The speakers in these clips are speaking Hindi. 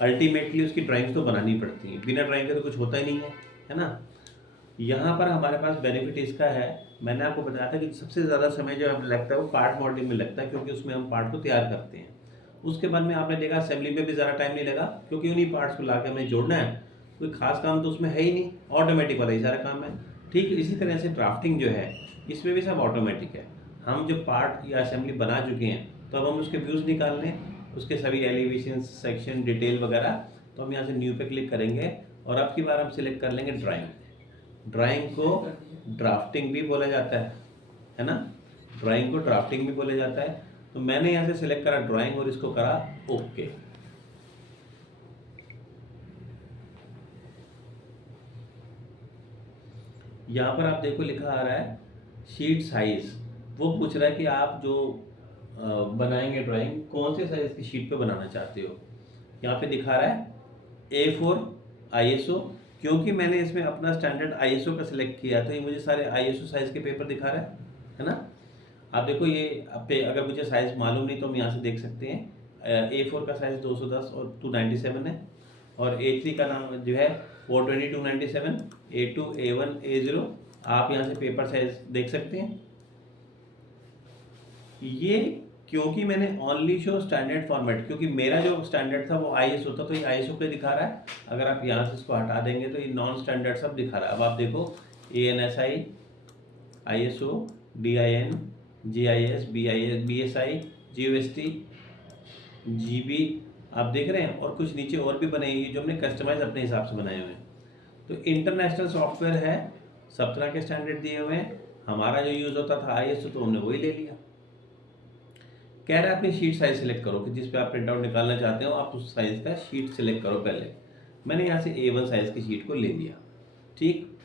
अल्टीमेटली उसकी ड्राइंग्स तो बनानी पड़ती हैं, बिना ड्राइंग के तो कुछ होता ही नहीं है ना। यहाँ पर हमारे पास बेनिफिट इसका है, मैंने आपको बताया था कि सबसे ज़्यादा समय जो हमें लगता है वो पार्ट मॉडलिंग में लगता है, क्योंकि उसमें हम पार्ट को तैयार करते हैं। उसके बाद में आपने देखा असेंबली में भी ज़्यादा टाइम नहीं लगा, क्योंकि उन्हीं पार्ट्स को ला के हमें जोड़ना है, कोई खास काम तो उसमें है ही नहीं, ऑटोमेटिक वाला ही सारा काम है। ठीक इसी तरह से ड्राफ्टिंग जो है इसमें भी सब ऑटोमेटिक है। हम जो पार्ट या असेंबली बना चुके हैं तो अब हम उसके व्यूज़ निकाल लें, उसके सभी एलिवेशन सेक्शन डिटेल वगैरह, तो हम यहाँ से न्यू पे क्लिक करेंगे और अब की बार हम सिलेक्ट कर लेंगे ड्राइंग। ड्राइंग को ड्राफ्टिंग भी बोला जाता है ना, ड्राइंग को ड्राफ्टिंग भी बोला जाता है। तो मैंने यहाँ से सिलेक्ट करा ड्राइंग और इसको करा ओके। यहाँ पर आप देखो लिखा आ रहा है शीट साइज, वो पूछ रहा है कि आप जो बनाएंगे ड्राइंग कौन से साइज की शीट पे बनाना चाहते हो। यहाँ पे दिखा रहा है A4 ISO, क्योंकि मैंने इसमें अपना स्टैंडर्ड ISO का सिलेक्ट किया तो ये मुझे सारे ISO साइज़ के पेपर दिखा रहा है ना। आप देखो ये पे अगर मुझे साइज़ मालूम नहीं तो हम यहाँ से देख सकते हैं। A4 का साइज़ 210 और 297 है, और A3 का नाम जो है 420 297, A2 A1 A0, आप यहाँ से पेपर साइज़ देख सकते हैं। ये क्योंकि मैंने ओनली शो स्टैंडर्ड फॉर्मेट, क्योंकि मेरा जो स्टैंडर्ड था वो ISO था तो ये ISO पे दिखा रहा है। अगर आप यहाँ से इसको हटा देंगे तो ये नॉन स्टैंडर्ड सब दिखा रहा है। अब आप देखो ANSI ISO DIN GIS BIS BSI GOST GB, आप देख रहे हैं, और कुछ नीचे और भी बने हैं जो हमने कस्टमाइज अपने हिसाब से बनाए हुए हैं। तो इंटरनेशनल सॉफ्टवेयर है, सब तरह के स्टैंडर्ड दिए हुए हैं। हमारा जो यूज़ होता था ISO तो हमने वही ले लिया। कह रहा है अपनी शीट साइज सिलेक्ट करो कि जिस पे आप प्रिंट आउट निकालना चाहते हो आप उस साइज़ का शीट सिलेक्ट करो पहले। मैंने यहाँ से A1 साइज़ की शीट को ले लिया। ठीक,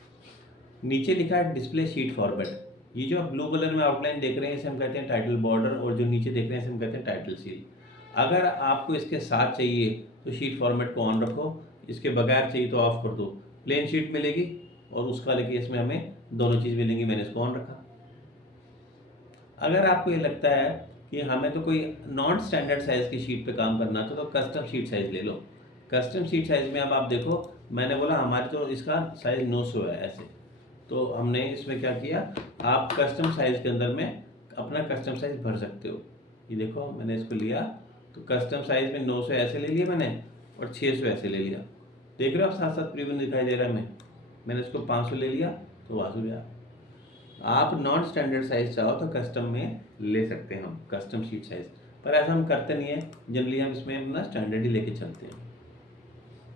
नीचे लिखा है डिस्प्ले शीट फॉर्मेट। ये जो आप ब्लू कलर में आउटलाइन देख रहे हैं इसे हम कहते हैं टाइटल बॉर्डर, और जो नीचे देख रहे हैं इसे हम कहते हैं टाइटल सील। अगर आपको इसके साथ चाहिए तो शीट फॉर्मेट को ऑन रखो, इसके बगैर चाहिए तो ऑफ कर दो। प्लेन शीट मिलेगी और उसका लेके इसमें हमें दोनों चीज़ मिलेंगी, मैंने इसको ऑन रखा। अगर आपको ये लगता है कि हमें तो कोई नॉन स्टैंडर्ड साइज़ की शीट पे काम करना था तो कस्टम शीट साइज़ ले लो। कस्टम शीट साइज़ में अब आप देखो मैंने बोला हमारे तो इसका साइज़ 900 है ऐसे, तो हमने इसमें क्या किया, आप कस्टम साइज़ के अंदर में अपना कस्टम साइज़ भर सकते हो। ये देखो मैंने इसको लिया तो कस्टम साइज़ में 900 ऐसे ले लिया मैंने और 600 ऐसे ले लिया। देख रहे हो आप साथ साथ प्रीव्यू दिखाई दे रहा है। मैंने इसको 500 ले लिया तो वहाँ से गया। आप नॉन स्टैंडर्ड साइज चाहो तो कस्टम में ले सकते हैं हम कस्टम शीट साइज, पर ऐसा हम करते नहीं है, जनरली हम इसमें अपना स्टैंडर्ड ही लेके चलते हैं।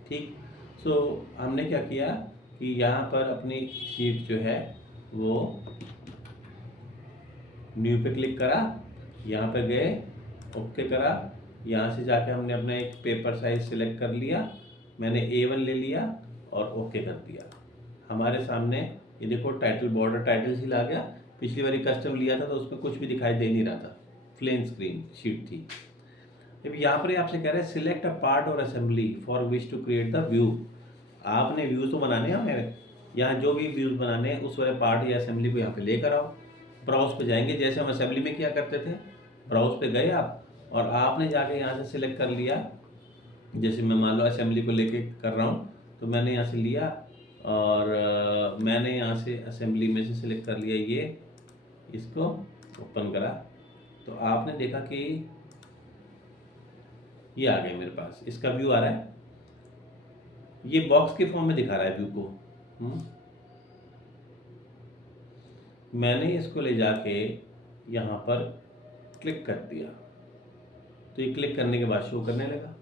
ठीक, सो हमने क्या किया कि यहाँ पर अपनी शीट जो है वो न्यू पे क्लिक करा, यहाँ पे गए ओके करा, यहाँ से जाके हमने अपना एक पेपर साइज सिलेक्ट कर लिया, मैंने A1 ले लिया और ओके कर दिया। हमारे सामने ये देखो टाइटल बॉर्डर टाइटल सील आ गया। पिछली बारी कस्टम लिया था तो उसमें कुछ भी दिखाई दे नहीं रहा था, प्लेन स्क्रीन शीट थी। अब यहाँ पर आपसे कह रहे हैं select a part or assembly for which to create the view. आपने व्यूज़ तो बनाने हैं हमें, यहाँ जो भी व्यूज़ बनाने हैं उस वाले पार्ट या असेंबली को यहाँ पे लेकर आओ। ब्राउज पे जाएंगे, जैसे हम असेंबली में क्या करते थे, ब्राउज पे गए आप और आपने जाके यहाँ से सिलेक्ट कर लिया। जैसे मैं मान लो असेंबली को लेके कर रहा हूँ तो मैंने यहाँ से लिया और मैंने यहाँ से असेंबली में से सिलेक्ट कर लिया ये, इसको ओपन करा तो आपने देखा कि ये आ गया मेरे पास, इसका व्यू आ रहा है, ये बॉक्स के फॉर्म में दिखा रहा है व्यू को। मैंने इसको ले जाके यहाँ पर क्लिक कर दिया तो ये क्लिक करने के बाद शो करने लगा।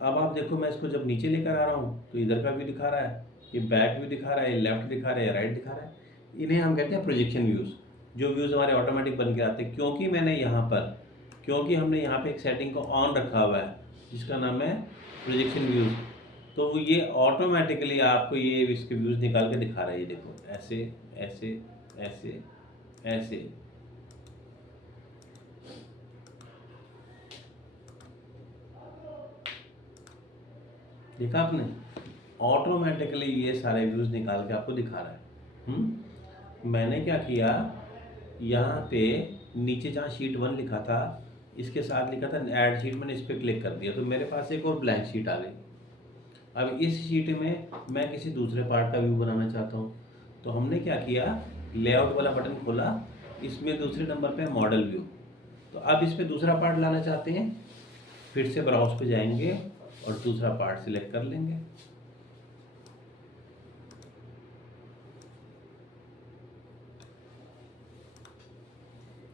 अब आप देखो मैं इसको जब नीचे लेकर आ रहा हूँ तो इधर का व्यू दिखा रहा है, ये बैक व्यू दिखा रहा है, ये लेफ्ट दिखा रहा है, राइट दिखा रहा है। इन्हें हम कहते हैं प्रोजेक्शन व्यूज़, जो व्यूज़ हमारे ऑटोमेटिक बन के आते हैं क्योंकि हमने यहाँ पे एक सेटिंग को ऑन रखा हुआ है जिसका नाम है प्रोजेक्शन व्यूज़। तो ये ऑटोमेटिकली आपको ये इसके व्यूज़ निकाल के दिखा रहा है। ये देखो ऐसे ऐसे ऐसे ऐसे, देखा आपने, ऑटोमेटिकली ये सारे व्यूज़ निकाल के आपको दिखा रहा है। मैंने क्या किया, यहाँ पे नीचे जहाँ शीट 1 लिखा था इसके साथ लिखा था ऐड शीट, मैंने इस पर क्लिक कर दिया तो मेरे पास एक और ब्लैंक शीट आ गई। अब इस शीट में मैं किसी दूसरे पार्ट का व्यू बनाना चाहता हूँ, तो हमने क्या किया, लेआउट वाला बटन खोला, इसमें दूसरे नंबर पे मॉडल व्यू। तो अब इस पर दूसरा पार्ट लाना चाहते हैं, फिर से ब्राउज पे जाएंगे और दूसरा पार्ट सिलेक्ट कर लेंगे।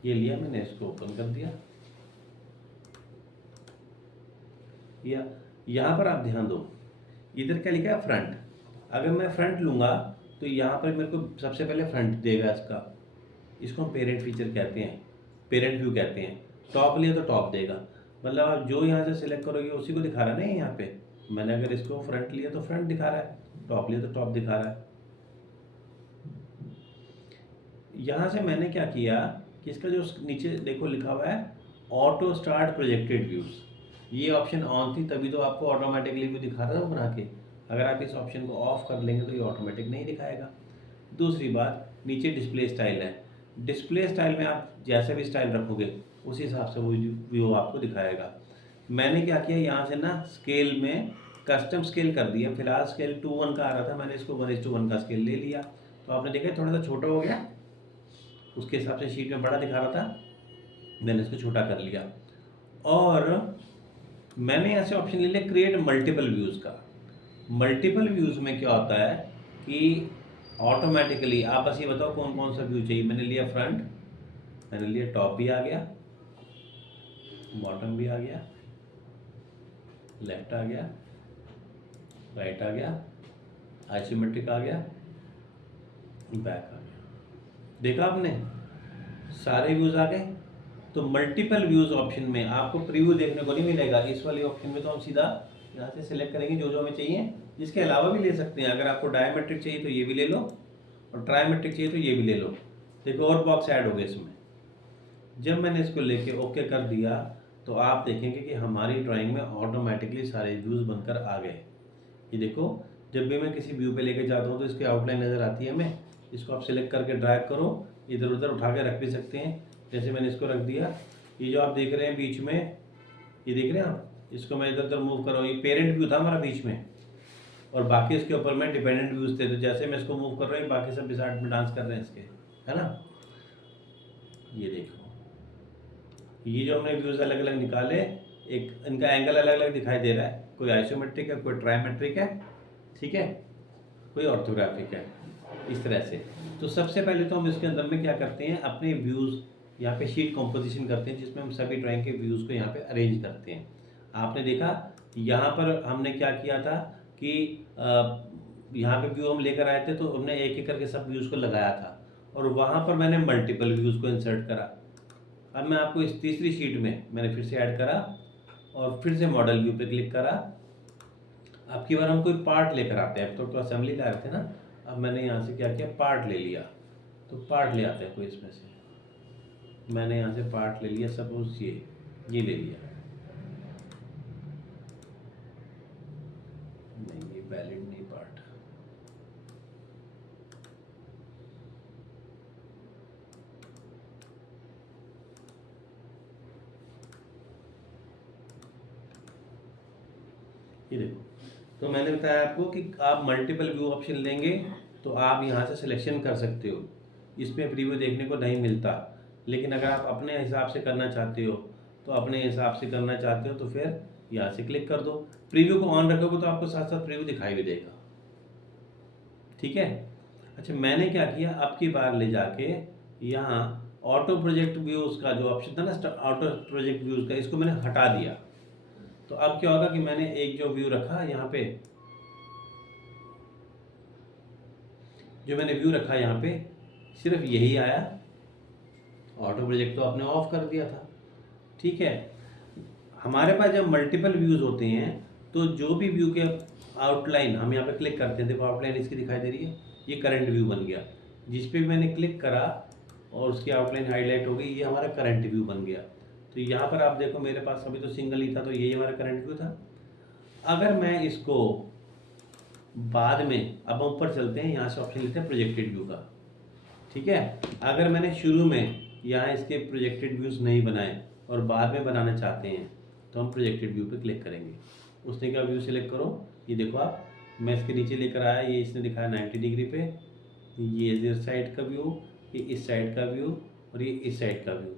ये लिया मैंने, इसको ओपन कर दिया। या यहाँ पर आप ध्यान दो, इधर क्या लिखा है, फ्रंट। अगर मैं फ्रंट लूँगा तो यहाँ पर मेरे को सबसे पहले फ्रंट देगा इसका, इसको हम पेरेंट फीचर कहते हैं, पेरेंट व्यू कहते हैं। टॉप लिया तो टॉप देगा, मतलब आप जो यहाँ से सिलेक्ट करोगे उसी को दिखा रहा है ना। यहाँ पे मैंने अगर इसको फ्रंट लिया तो फ्रंट दिखा रहा है, टॉप लिया तो टॉप दिखा रहा है। यहाँ से मैंने क्या किया कि इसका जो नीचे देखो लिखा हुआ है ऑटो स्टार्ट प्रोजेक्टेड व्यूज़, ये ऑप्शन ऑन थी तभी तो आपको ऑटोमेटिकली व्यू दिखा रहा था बना के। अगर आप इस ऑप्शन को ऑफ कर लेंगे तो ये ऑटोमेटिक नहीं दिखाएगा। दूसरी बात, नीचे डिस्प्ले स्टाइल है, डिस्प्ले स्टाइल में आप जैसे भी स्टाइल रखोगे उसी हिसाब से वो व्यू आपको दिखाएगा। मैंने क्या किया, यहाँ से ना स्केल में कस्टम स्केल कर दिया। फिलहाल स्केल 2:1 का आ रहा था, मैंने इसको 1:1 का स्केल ले लिया। तो आपने देखा थोड़ा सा छोटा हो गया, उसके हिसाब से शीट में बड़ा दिखा रहा था, मैंने इसको छोटा कर लिया। और मैंने यहाँ से ऑप्शन ले लिया क्रिएट मल्टीपल व्यूज़ का। मल्टीपल व्यूज़ में क्या होता है कि ऑटोमेटिकली आप बस ये बताओ कौन कौन सा व्यू चाहिए। मैंने लिया फ्रंट, मैंने लिया टॉप भी आ गया, बॉटम भी आ गया, लेफ्ट आ गया, राइट आ गया, आइसोमेट्रिक आ गया, बैक आ गया। देखा आपने, सारे व्यूज़ आ गए। तो मल्टीपल व्यूज़ ऑप्शन में आपको प्रीव्यू देखने को नहीं मिलेगा। इस वाले ऑप्शन में तो हम सीधा यहाँ से सिलेक्ट करेंगे जो जो हमें चाहिए। इसके अलावा भी ले सकते हैं, अगर आपको डायमेट्रिक चाहिए तो ये भी ले लो, और ट्रायमेट्रिक चाहिए तो ये भी ले लो। देखो और बॉक्स ऐड हो गए इसमें। जब मैंने इसको लेके ओके कर दिया तो आप देखेंगे कि हमारी ड्राइंग में ऑटोमेटिकली सारे व्यूज़ बनकर आ गए। ये देखो, जब भी मैं किसी व्यू पे लेके जाता हूँ तो इसकी आउटलाइन नज़र आती है हमें। इसको आप सिलेक्ट करके ड्रैग करो, इधर उधर उठा के रख भी सकते हैं। जैसे मैंने इसको रख दिया, ये जो आप देख रहे हैं बीच में, ये देख रहे हैं आप, इसको मैं इधर उधर मूव कर रहा हूँ। ये पेरेंट व्यू था हमारा बीच में, और बाकी इसके ऊपर में डिपेंडेंट व्यूज़ थे। तो जैसे मैं इसको मूव कर रहा हूँ बाकी सब बिसाइड में डांस कर रहे हैं इसके, है ना। ये देखो, ये जो हमने व्यूज़ अलग अलग निकाले, एक इनका एंगल अलग अलग दिखाई दे रहा है, कोई आइसोमेट्रिक है, कोई ट्रायमेट्रिक है, ठीक है, कोई ऑर्थोग्राफिक है, इस तरह से। तो सबसे पहले तो हम इसके अंदर में क्या करते हैं, अपने व्यूज़ यहाँ पे शीट कॉम्पोजिशन करते हैं, जिसमें हम सभी ड्राइंग के व्यूज़ को यहाँ पे अरेंज करते हैं। आपने देखा यहाँ पर हमने क्या किया था कि यहाँ पे व्यू हम लेकर आए थे, तो हमने एक एक करके सब व्यूज़ को लगाया था, और वहाँ पर मैंने मल्टीपल व्यूज़ को इंसर्ट करा। अब मैं आपको इस तीसरी शीट में मैंने फिर से ऐड करा और फिर से मॉडल व्यू पे क्लिक करा। अब की बार हम कोई पार्ट लेकर आते हैं, तो असेंबली लाए थे ना, अब मैंने यहाँ से क्या किया, पार्ट ले लिया। तो पार्ट ले आते हैं कोई इसमें से, मैंने यहाँ से पार्ट ले लिया, सपोज ये ले लिया। नहीं, ये वैलिड नहीं पार्ट। ये देखो, तो मैंने बताया आपको कि आप मल्टीपल व्यू ऑप्शन लेंगे तो आप यहाँ से सिलेक्शन कर सकते हो। इसमें प्रीव्यू देखने को नहीं मिलता, लेकिन अगर आप अपने हिसाब से करना चाहते हो तो अपने हिसाब से करना चाहते हो तो फिर यहाँ से क्लिक कर दो। प्रीव्यू को ऑन रखोगे तो आपको साथ साथ प्रीव्यू दिखाई भी देगा, ठीक है। अच्छा, मैंने क्या किया, अब की बार ले जाके यहाँ ऑटो प्रोजेक्ट व्यूज़ का जो ऑप्शन था ना, ऑटो प्रोजेक्ट व्यूज़ का, इसको मैंने हटा दिया। तो अब क्या होगा कि मैंने एक जो व्यू रखा यहाँ पे, जो मैंने व्यू रखा यहाँ पे, सिर्फ यही आया। ऑटो प्रोजेक्ट तो आपने ऑफ कर दिया था, ठीक है। हमारे पास जब मल्टीपल व्यूज़ होते हैं तो जो भी व्यू के आउटलाइन हम यहाँ पे क्लिक करते हैं, देखो आउटलाइन इसकी दिखाई दे रही है, ये करंट व्यू बन गया। जिस पे भी मैंने क्लिक करा और उसकी आउटलाइन हाईलाइट हो गई, ये हमारा करंट व्यू बन गया। तो यहाँ पर आप देखो, मेरे पास अभी तो सिंगल ही था, तो यही हमारा करंट व्यू था। अगर मैं इसको बाद में, अब हम ऊपर चलते हैं, यहाँ से ऑप्शन लेते हैं प्रोजेक्टेड व्यू का, ठीक है। अगर मैंने शुरू में यहाँ इसके प्रोजेक्टेड व्यूज़ नहीं बनाए और बाद में बनाना चाहते हैं तो हम प्रोजेक्टेड व्यू पे क्लिक करेंगे। उसने का व्यू सिलेक्ट करो, ये देखो आप, मैं इसके नीचे लेकर आया, ये इसने दिखाया 90 डिग्री पे, ये इस साइड का व्यू, ये इस साइड का व्यू और ये इस साइड का व्यू।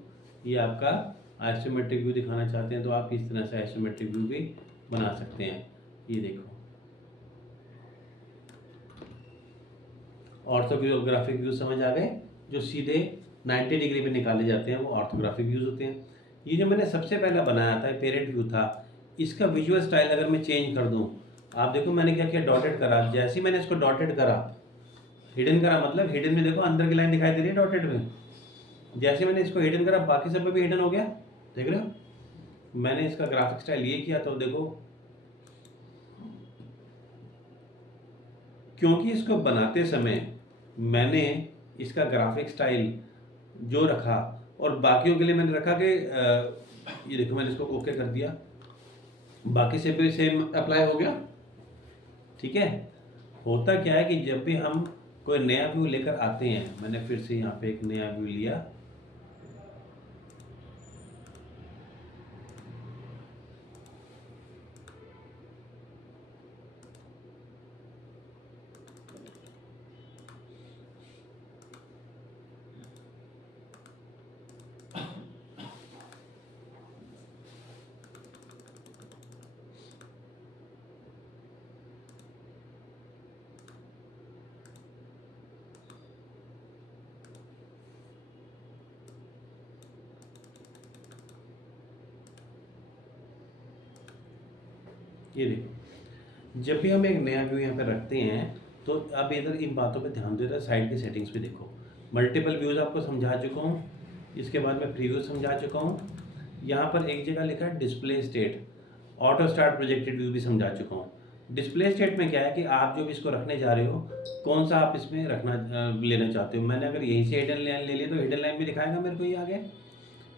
ये आपका आइसोमेट्रिक व्यू दिखाना चाहते हैं तो आप इस तरह से आइसोमेट्रिक व्यू भी बना सकते हैं। ये देखो, ऑर्थोग्राफिक व्यू समझ आ गए, जो सीधे 90 डिग्री पे निकाले जाते हैं वो ऑर्थोग्राफिक व्यूज होते हैं। ये जो मैंने सबसे पहला बनाया था पेरेंट व्यू था, इसका विजुअल स्टाइल अगर मैं चेंज कर दूं, आप देखो मैंने क्या किया, डॉटेड करा। जैसे ही मैंने इसको डॉटेड करा, हिडन करा, मतलब हिडन में देखो अंदर की लाइन दिखाई दे रही है डॉटेड में। जैसे मैंने इसको हिडन करा, बाकी सब में भी हिडन हो गया, देख रहे हो। मैंने इसका ग्राफिक स्टाइल ये किया तो देखो, क्योंकि इसको बनाते समय मैंने इसका ग्राफिक स्टाइल जो रखा और बाकियों के लिए मैंने रखा कि ये देखो मैंने इसको ओके कर दिया, बाकी से भी सेम अप्लाई हो गया। ठीक है, होता क्या है कि जब भी हम कोई नया व्यू लेकर आते हैं, मैंने फिर से यहाँ पे एक नया व्यू लिया, ये देखो, जब भी हम एक नया व्यू यहाँ पे रखते हैं तो आप इधर इन बातों पे ध्यान दे रहे, साइड की सेटिंग्स पे देखो। मल्टीपल व्यूज़ आपको समझा चुका हूँ, इसके बाद मैं प्रीव्यू समझा चुका हूँ। यहाँ पर एक जगह लिखा है display state, auto start projected view भी समझा चुका हूँ। डिस्प्ले स्टेट में क्या है कि आप जो भी इसको रखने जा रहे हो, कौन सा आप इसमें रखना लेना चाहते हो। मैंने अगर यहीं से हिडन लाइन ले ली तो हिडन लाइन भी दिखाएगा मेरे को ये आगे।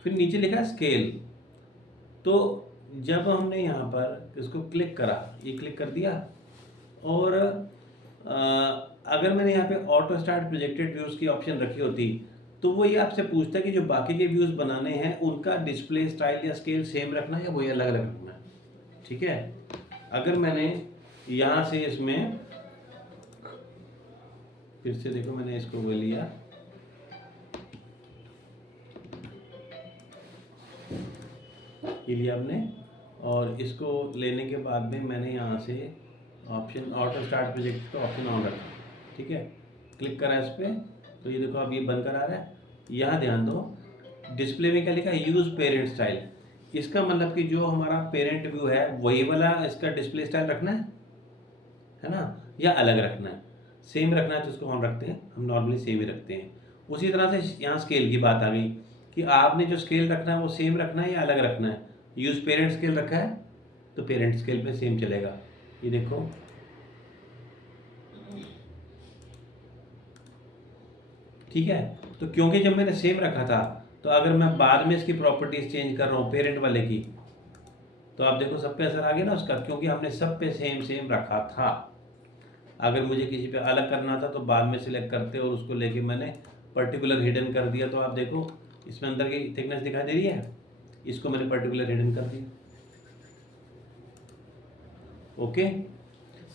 फिर नीचे लिखा है स्केल, तो जब हमने यहाँ पर इसको क्लिक करा, ये क्लिक कर दिया, और अगर मैंने यहाँ पे ऑटो स्टार्ट प्रोजेक्टेड व्यूज़ की ऑप्शन रखी होती तो वो ये आपसे पूछता है कि जो बाकी के व्यूज़ बनाने हैं उनका डिस्प्ले स्टाइल या स्केल सेम रखना है या वही अलग अलग रखना है। ठीक है, अगर मैंने यहाँ से इसमें फिर से देखो, मैंने इसको वो लिया, ये लिया आपने, और इसको लेने के बाद में मैंने यहाँ से ऑप्शन ऑटो स्टार्ट प्रोजेक्ट का ऑप्शन ऑन रखा। ठीक है, क्लिक करा इस पर, तो ये देखो अब ये बनकर आ रहा है। यहाँ ध्यान दो, डिस्प्ले में क्या लिखा है, यूज़ पेरेंट स्टाइल। इसका मतलब कि जो हमारा पेरेंट व्यू है वही वाला इसका डिस्प्ले स्टाइल रखना है ना, या अलग रखना है। सेम रखना है तो इसको हम रखते हैं, हम नॉर्मली सेम ही रखते हैं। उसी तरह से यहाँ स्केल की बात आ गई कि आपने जो स्केल रखना है वो सेम रखना है या अलग रखना है। यूज़ पेरेंट स्केल रखा है तो पेरेंट स्केल पे सेम चलेगा। ये देखो, ठीक है, तो क्योंकि जब मैंने सेम रखा था तो अगर मैं बाद में इसकी प्रॉपर्टीज चेंज कर रहा हूँ पेरेंट वाले की, तो आप देखो सब पे असर आ गया ना उसका, क्योंकि हमने सब पे सेम सेम रखा था। अगर मुझे किसी पे अलग करना था तो बाद में सिलेक्ट करते और उसको लेके मैंने पर्टिकुलर हिडन कर दिया, तो आप देखो इसमें अंदर की थिकनेस दिखाई दे रही है, इसको मैंने पर्टिकुलर हिडन कर दिया। ओके,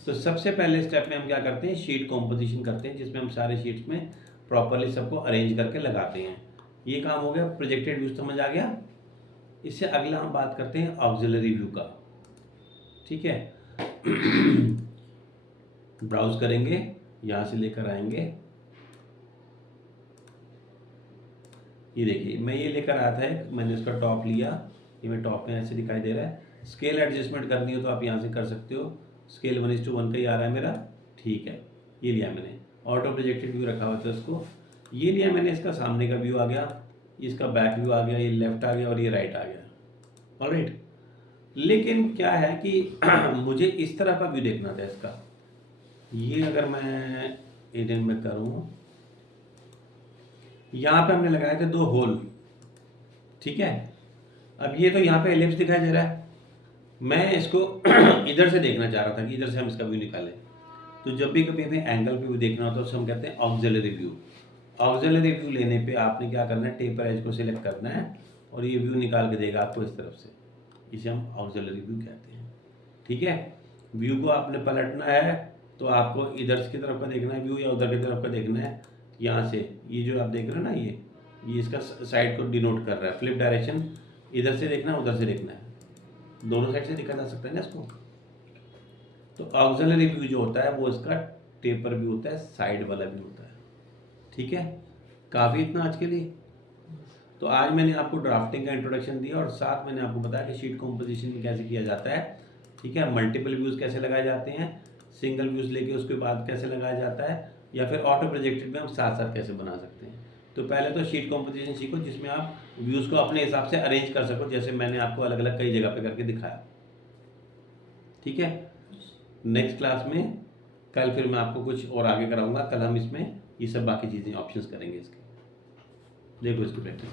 तो सबसे पहले स्टेप में हम क्या करते हैं, शीट कॉम्पोजिशन करते हैं, जिसमें हम सारे शीट्स में प्रॉपरली सबको अरेंज करके लगाते हैं। ये काम हो गया, प्रोजेक्टेड व्यू समझ आ गया। इससे अगला हम बात करते हैं ऑक्सिलरी व्यू का। ठीक है, ब्राउज करेंगे, यहाँ से लेकर आएंगे, ये देखिए मैं ये लेकर आया था एक, मैंने इसका टॉप लिया, ये मैं टॉप में ऐसे दिखाई दे रहा है। स्केल एडजस्टमेंट करनी हो तो आप यहाँ से कर सकते हो, स्केल 1:1 का ही आ रहा है मेरा। ठीक है, ये लिया मैंने, ऑटो प्रोजेक्टेड व्यू रखा हुआ था उसको, ये लिया मैंने, इसका सामने का व्यू आ गया, इसका बैक व्यू आ गया, ये लेफ्ट आ गया और ये राइट आ गया। ऑलराइट, लेकिन क्या है कि मुझे इस तरह का व्यू देखना था इसका। ये अगर मैं एडिट में करूँ, यहाँ पे हमने लगाए थे 2 होल। ठीक है, अब ये तो यहाँ पे एलिप्स दिखाई दे रहा है, मैं इसको इधर से देखना चाह रहा था कि इधर से हम इसका व्यू निकालें। तो जब भी कभी हमें एंगल पे व्यू देखना होता है तो हम कहते हैं ऑक्सिलरी व्यू। ऑक्सिलरी व्यू लेने पे आपने क्या करना है, टेपर एज को सिलेक्ट करना है और ये व्यू निकाल के देगा आपको इस तरफ से, इसे हम ऑक्सिलरी व्यू कहते हैं। ठीक है, व्यू को आपने पलटना है तो आपको इधर की तरफ का देखना है व्यू या उधर की तरफ का देखना है। यहाँ से ये जो आप देख रहे हो ना, ये इसका साइड को डिनोट कर रहा है। फ्लिप डायरेक्शन इधर से देखना है उधर से देखना है, दोनों साइड से देखा जा सकता है ना इसको। तो ऑक्सिलरी व्यू जो होता है वो इसका टेपर व्यू होता है, साइड वाला व्यू होता है। ठीक है, काफ़ी इतना आज के लिए। तो आज मैंने आपको ड्राफ्टिंग का इंट्रोडक्शन दिया और साथ मैंने आपको बताया कि शीट कॉम्पोजिशन कैसे किया जाता है। ठीक है, मल्टीपल व्यूज़ कैसे लगाए जाते हैं, सिंगल व्यूज़ लेके उसके बाद कैसे लगाया जाता है, या फिर ऑटो प्रोजेक्टेड में हम साथ साथ कैसे बना सकते हैं। तो पहले तो शीट कॉम्पोजिशन सीखो जिसमें आप व्यूज़ को अपने हिसाब से अरेंज कर सको, जैसे मैंने आपको अलग अलग कई जगह पे करके दिखाया। ठीक है, नेक्स्ट क्लास में कल फिर मैं आपको कुछ और आगे कराऊंगा। कल हम इसमें ये सब बाकी चीज़ें ऑप्शंस करेंगे इसके। देखो इसकी प्रैक्टिस।